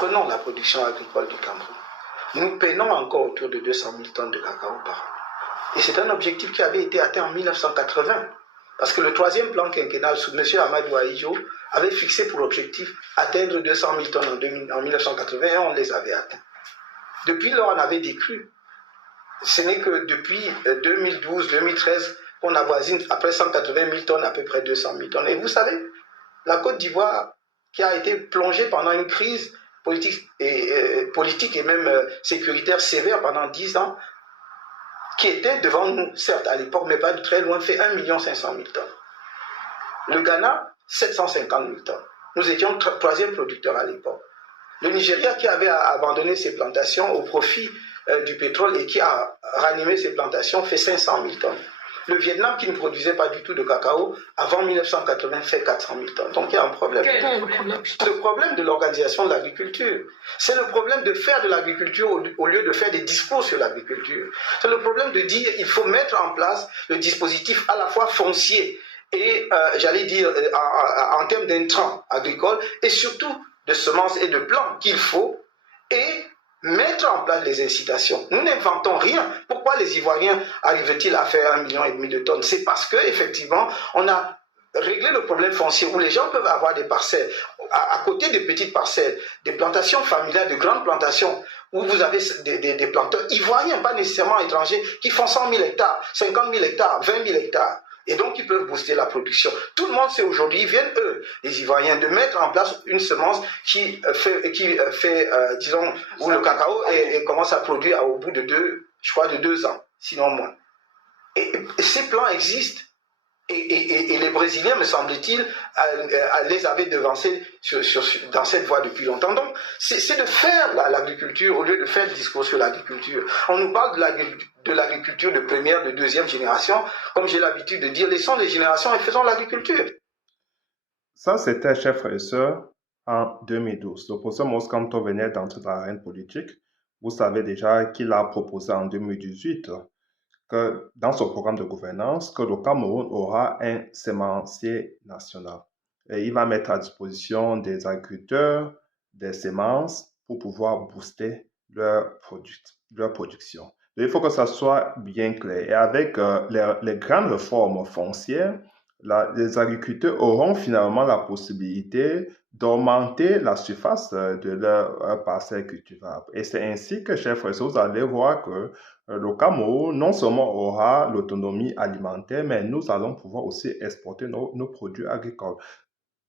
prenons la production agricole du Cameroun. Nous peinons encore autour de 200 000 tonnes de cacao par an. Et c'est un objectif qui avait été atteint en 1980. Parce que le troisième plan quinquennal sous M. Amadou Ahidjo avait fixé pour objectif atteindre 200 000 tonnes en 1980 et on les avait atteints. Depuis lors, on avait décru. Ce n'est que depuis 2012-2013 qu'on avoisine après 180 000 tonnes, à peu près 200 000 tonnes. Et vous savez, la Côte d'Ivoire, qui a été plongée pendant une crise politique et même sécuritaire sévère pendant 10 ans, qui était devant nous, certes à l'époque, mais pas de très loin, fait 1 500 000 tonnes. Le Ghana, 750 000 tonnes. Nous étions troisième producteur à l'époque. Le Nigeria, qui avait abandonné ses plantations au profit du pétrole et qui a ranimé ses plantations, fait 500 000 tonnes. Le Vietnam, qui ne produisait pas du tout de cacao, avant 1980, fait 400 000 tonnes. Donc il y a un problème. Le problème de l'organisation de l'agriculture, c'est le problème de faire de l'agriculture au lieu de faire des discours sur l'agriculture. C'est le problème de dire qu'il faut mettre en place le dispositif à la fois foncier et, j'allais dire, en termes d'intrants agricoles, et surtout de semences et de plants qu'il faut, et mettre en place les incitations. Nous n'inventons rien. Pourquoi les Ivoiriens arrivent-ils à faire 1,5 million de tonnes? C'est parce qu'effectivement, on a réglé le problème foncier où les gens peuvent avoir des parcelles, à côté des petites parcelles, des plantations familiales, de grandes plantations, où vous avez des planteurs ivoiriens, pas nécessairement étrangers, qui font 100 000 hectares, 50 000 hectares, 20 000 hectares. Et donc, ils peuvent booster la production. Tout le monde sait aujourd'hui, ils viennent, eux, les Ivoiriens, de mettre en place une semence qui fait disons, où le cacao commence à produire au bout de 2 ans, sinon moins. Et ces plans existent. Et les Brésiliens, me semble-t-il, les avaient devancés dans cette voie depuis longtemps. Donc, c'est de faire l'agriculture au lieu de faire le discours sur l'agriculture. On nous parle de l'agriculture de première, de deuxième génération. Comme j'ai l'habitude de dire, laissons les générations et faisons l'agriculture. Ça, c'était, chers frères et sœurs, en 2012. Le professeur Moskamto venait d'entrer dans l'arène politique. Vous savez déjà qu'il a proposé en 2018 que dans son programme de gouvernance, que le Cameroun aura un sémencier national. Et il va mettre à disposition des agriculteurs des semences pour pouvoir booster leur production. Donc, il faut que ça soit bien clair. Et avec les grandes réformes foncières, les agriculteurs auront finalement la possibilité d'augmenter la surface de leur parcelle cultivable. Et c'est ainsi que, chers frères, vous allez voir que le Cameroun non seulement aura l'autonomie alimentaire, mais nous allons pouvoir aussi exporter nos produits agricoles.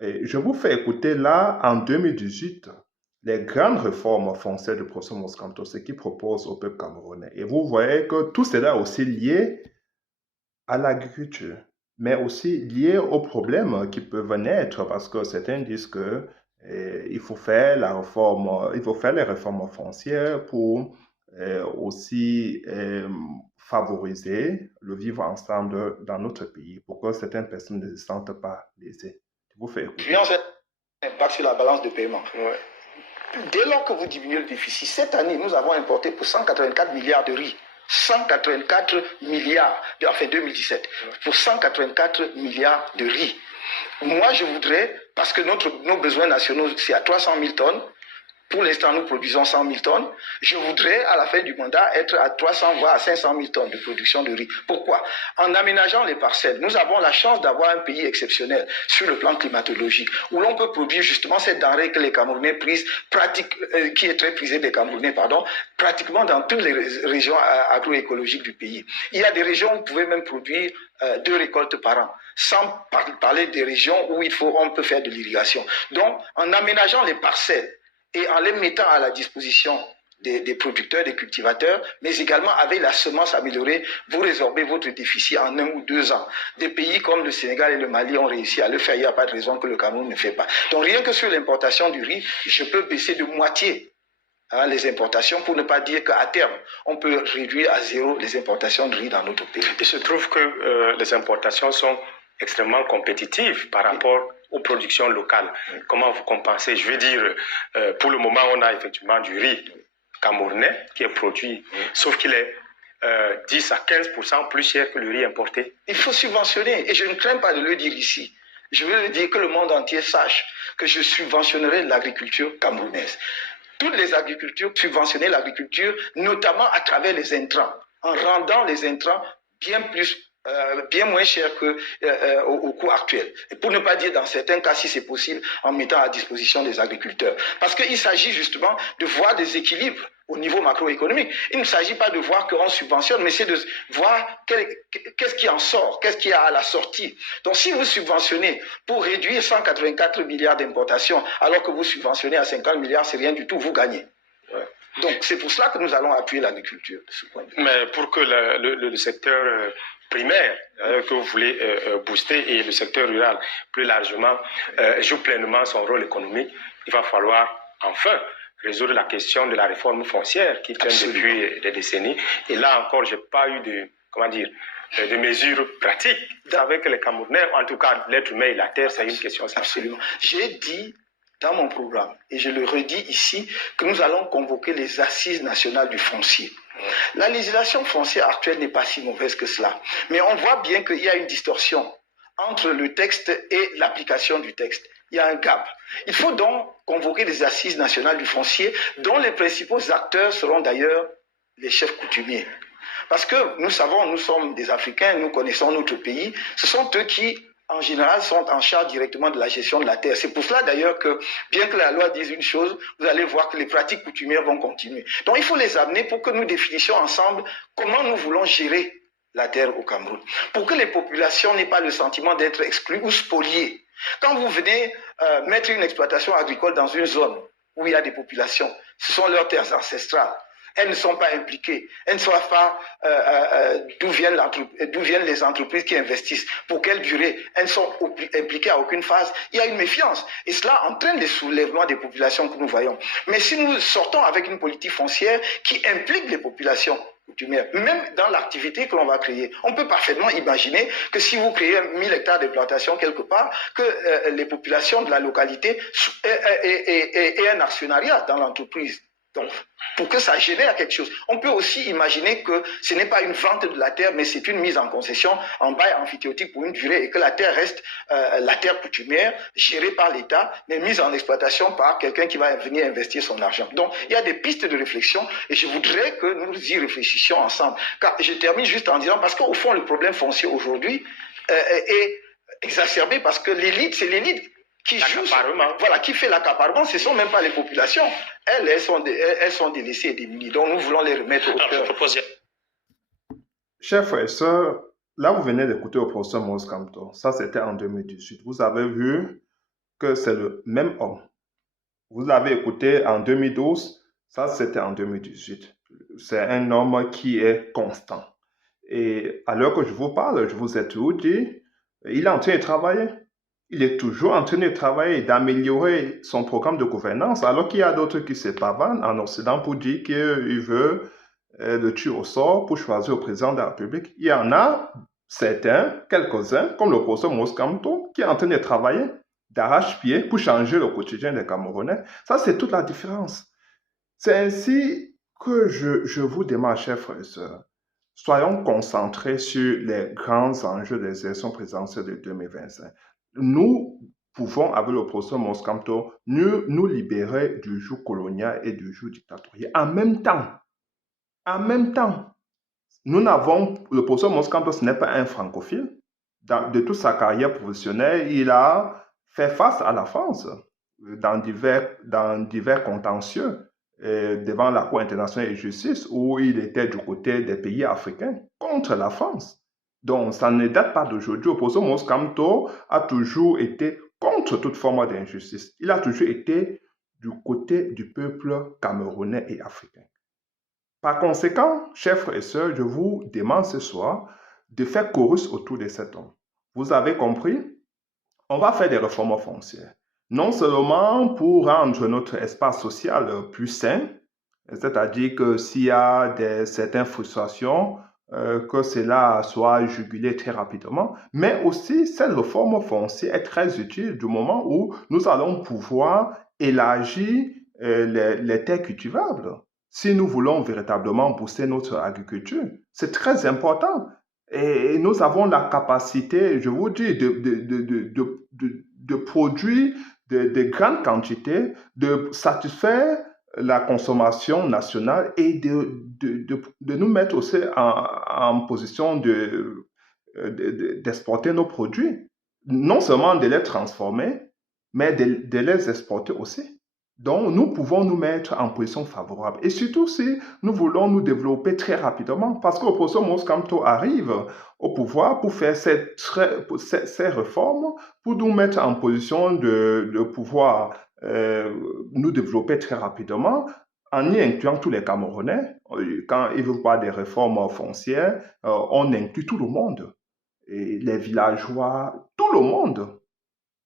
Et je vous fais écouter là, en 2018, les grandes réformes foncières du professeur Moskamto, ce qu'il propose au peuple camerounais. Et vous voyez que tout cela est aussi lié à l'agriculture, mais aussi lié aux problèmes qui peuvent naître, parce que certains disent que il faut faire les réformes foncières pour aussi favoriser le vivre ensemble dans notre pays, pour que certaines personnes ne se sentent pas lésées. Je vous fais écouter. L'influence a un impact sur la balance de paiement. Ouais. Dès lors que vous diminuez le déficit, cette année, nous avons importé pour 184 milliards de riz. 184 milliards, enfin 2017, pour 184 milliards de riz. Moi, je voudrais, parce que nos besoins nationaux, c'est à 300 000 tonnes. Pour l'instant, nous produisons 100 000 tonnes. Je voudrais, à la fin du mandat, être à 300 voire à 500 000 tonnes de production de riz. Pourquoi? En aménageant les parcelles, nous avons la chance d'avoir un pays exceptionnel sur le plan climatologique, où l'on peut produire justement cette denrée que les Camerounais qui est très prisée des Camerounais, pratiquement dans toutes les régions agroécologiques du pays. Il y a des régions où vous pouvez même produire 2 récoltes par an, sans parler des régions où on peut faire de l'irrigation. Donc, en aménageant les parcelles, et en les mettant à la disposition des producteurs, des cultivateurs, mais également avec la semence améliorée, vous résorbez votre déficit en 1 ou 2 ans. Des pays comme le Sénégal et le Mali ont réussi à le faire, il n'y a pas de raison que le Cameroun ne fait pas. Donc rien que sur l'importation du riz, je peux baisser de moitié les importations pour ne pas dire qu'à terme, on peut réduire à 0 les importations de riz dans notre pays. Il se trouve que les importations sont extrêmement compétitives par rapport aux productions locales. Comment vous compensez? Je veux dire, pour le moment, on a effectivement du riz camerounais qui est produit, sauf qu'il est 10 à 15% plus cher que le riz importé. Il faut subventionner, et je ne crains pas de le dire ici. Je veux dire que le monde entier sache que je subventionnerai l'agriculture camerounaise. Toutes les agricultures, subventionner l'agriculture, notamment à travers les intrants, en rendant les intrants bien moins chers qu'au coût actuel. Et pour ne pas dire dans certains cas, si c'est possible, en mettant à disposition des agriculteurs. Parce qu'il s'agit justement de voir des équilibres au niveau macroéconomique. Il ne s'agit pas de voir qu'on subventionne, mais c'est de voir qu'est-ce qui en sort, qu'est-ce qu'il y a à la sortie. Donc si vous subventionnez pour réduire 184 milliards d'importations, alors que vous subventionnez à 50 milliards, c'est rien du tout, vous gagnez. Ouais. Donc c'est pour cela que nous allons appuyer l'agriculture de ce point de vue. Mais pour que le secteur primaire que vous voulez booster et le secteur rural plus largement joue pleinement son rôle économique, il va falloir enfin résoudre la question de la réforme foncière qui traîne depuis des décennies. Et là encore, je n'ai pas eu de mesures pratiques avec les Camerounais. En tout cas, l'être humain et la terre, c'est une question centrale. Absolument. J'ai dit dans mon programme, et je le redis ici, que nous allons convoquer les assises nationales du foncier. La législation foncière actuelle n'est pas si mauvaise que cela. Mais on voit bien qu'il y a une distorsion entre le texte et l'application du texte. Il y a un gap. Il faut donc convoquer les assises nationales du foncier, dont les principaux acteurs seront d'ailleurs les chefs coutumiers. Parce que nous savons, nous sommes des Africains, nous connaissons notre pays, ce sont eux qui, en général, sont en charge directement de la gestion de la terre. C'est pour cela d'ailleurs que, bien que la loi dise une chose, vous allez voir que les pratiques coutumières vont continuer. Donc il faut les amener pour que nous définissions ensemble comment nous voulons gérer la terre au Cameroun, pour que les populations n'aient pas le sentiment d'être exclues ou spoliées. Quand vous venez mettre une exploitation agricole dans une zone où il y a des populations, ce sont leurs terres ancestrales. Elles ne sont pas impliquées. Elles ne savent pas d'où viennent les entreprises qui investissent, pour quelle durée. Elles ne sont impliquées à aucune phase. Il y a une méfiance. Et cela entraîne des soulèvements des populations que nous voyons. Mais si nous sortons avec une politique foncière qui implique les populations coutumières, même dans l'activité que l'on va créer, on peut parfaitement imaginer que si vous créez 1000 hectares de plantation quelque part, que les populations de la localité aient un actionnariat dans l'entreprise. Donc, pour que ça génère quelque chose. On peut aussi imaginer que ce n'est pas une vente de la terre, mais c'est une mise en concession en bail amphithéotique pour une durée et que la terre reste la terre coutumière, gérée par l'État, mais mise en exploitation par quelqu'un qui va venir investir son argent. Donc, il y a des pistes de réflexion et je voudrais que nous y réfléchissions ensemble. Car je termine juste en disant, parce qu'au fond, le problème foncier aujourd'hui est exacerbé parce que l'élite, c'est l'élite qui joue, voilà, qui fait l'accaparement, ce ne sont même pas les populations. Elles sont délaissées et démunies. Donc nous voulons les remettre au cœur. Chers frères et sœurs, là vous venez d'écouter le professeur Maurice Kamto. Ça c'était en 2018. Vous avez vu que c'est le même homme. Vous l'avez écouté en 2012. Ça c'était en 2018. C'est un homme qui est constant. Et à l'heure que je vous parle, je vous ai toujours dit, il est en train de travailler. Il est toujours en train de travailler et d'améliorer son programme de gouvernance, alors qu'il y a d'autres qui se pavanent en Occident pour dire qu'il veut le tuer au sort pour choisir le président de la République. Il y en a certains, quelques-uns, comme le professeur Maurice Kamto, qui est en train de travailler d'arrache-pied pour changer le quotidien des Camerounais. Ça, c'est toute la différence. C'est ainsi que je vous demande, chers frères et sœurs, soyons concentrés sur les grands enjeux des élections présidentielles de 2025. Nous pouvons, avec le professeur Maurice Kamto, nous libérer du joug colonial et du joug dictatorial. En même temps, le professeur Maurice Kamto, ce n'est pas un francophile. De toute sa carrière professionnelle, il a fait face à la France dans divers contentieux devant la Cour internationale de justice où il était du côté des pays africains contre la France. Donc, ça ne date pas d'aujourd'hui. Le professeur Maurice Kamto a toujours été contre toute forme d'injustice. Il a toujours été du côté du peuple camerounais et africain. Par conséquent, chers frères et sœurs, je vous demande ce soir de faire chorus autour de cet homme. Vous avez compris? On va faire des réformes foncières. Non seulement pour rendre notre espace social plus sain, c'est-à-dire que s'il y a certaines frustrations, que cela soit jugulé très rapidement, mais aussi cette réforme foncière est très utile du moment où nous allons pouvoir élargir les terres cultivables. Si nous voulons véritablement booster notre agriculture, c'est très important. Et nous avons la capacité, je vous dis, de produire de grandes quantités, de satisfaire la consommation nationale et de nous mettre aussi en position d'exporter nos produits. Non seulement de les transformer, mais de les exporter aussi. Donc, nous pouvons nous mettre en position favorable. Et surtout si nous voulons nous développer très rapidement, parce que l'opposition Moïse Kamto arrive au pouvoir pour faire ces réformes, pour nous mettre en position de pouvoir nous développer très rapidement, en y incluant tous les Camerounais. Quand ils veulent voir des réformes foncières, on inclut tout le monde. Et les villageois, tout le monde,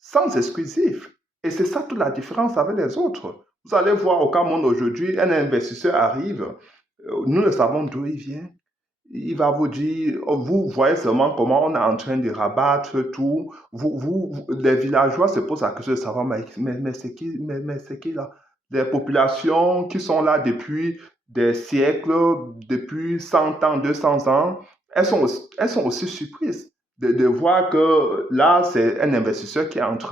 sans exclusif. Et c'est ça toute la différence avec les autres. Vous allez voir au Cameroun aujourd'hui, un investisseur arrive, nous ne savons d'où il vient. Il va vous dire, vous voyez seulement comment on est en train de rabattre tout. Les villageois se posent la question de savoir, mais c'est qui là? Les populations qui sont là depuis des siècles, depuis 100 ans, 200 ans, elles sont aussi surprises de voir que là, c'est un investisseur qui est en train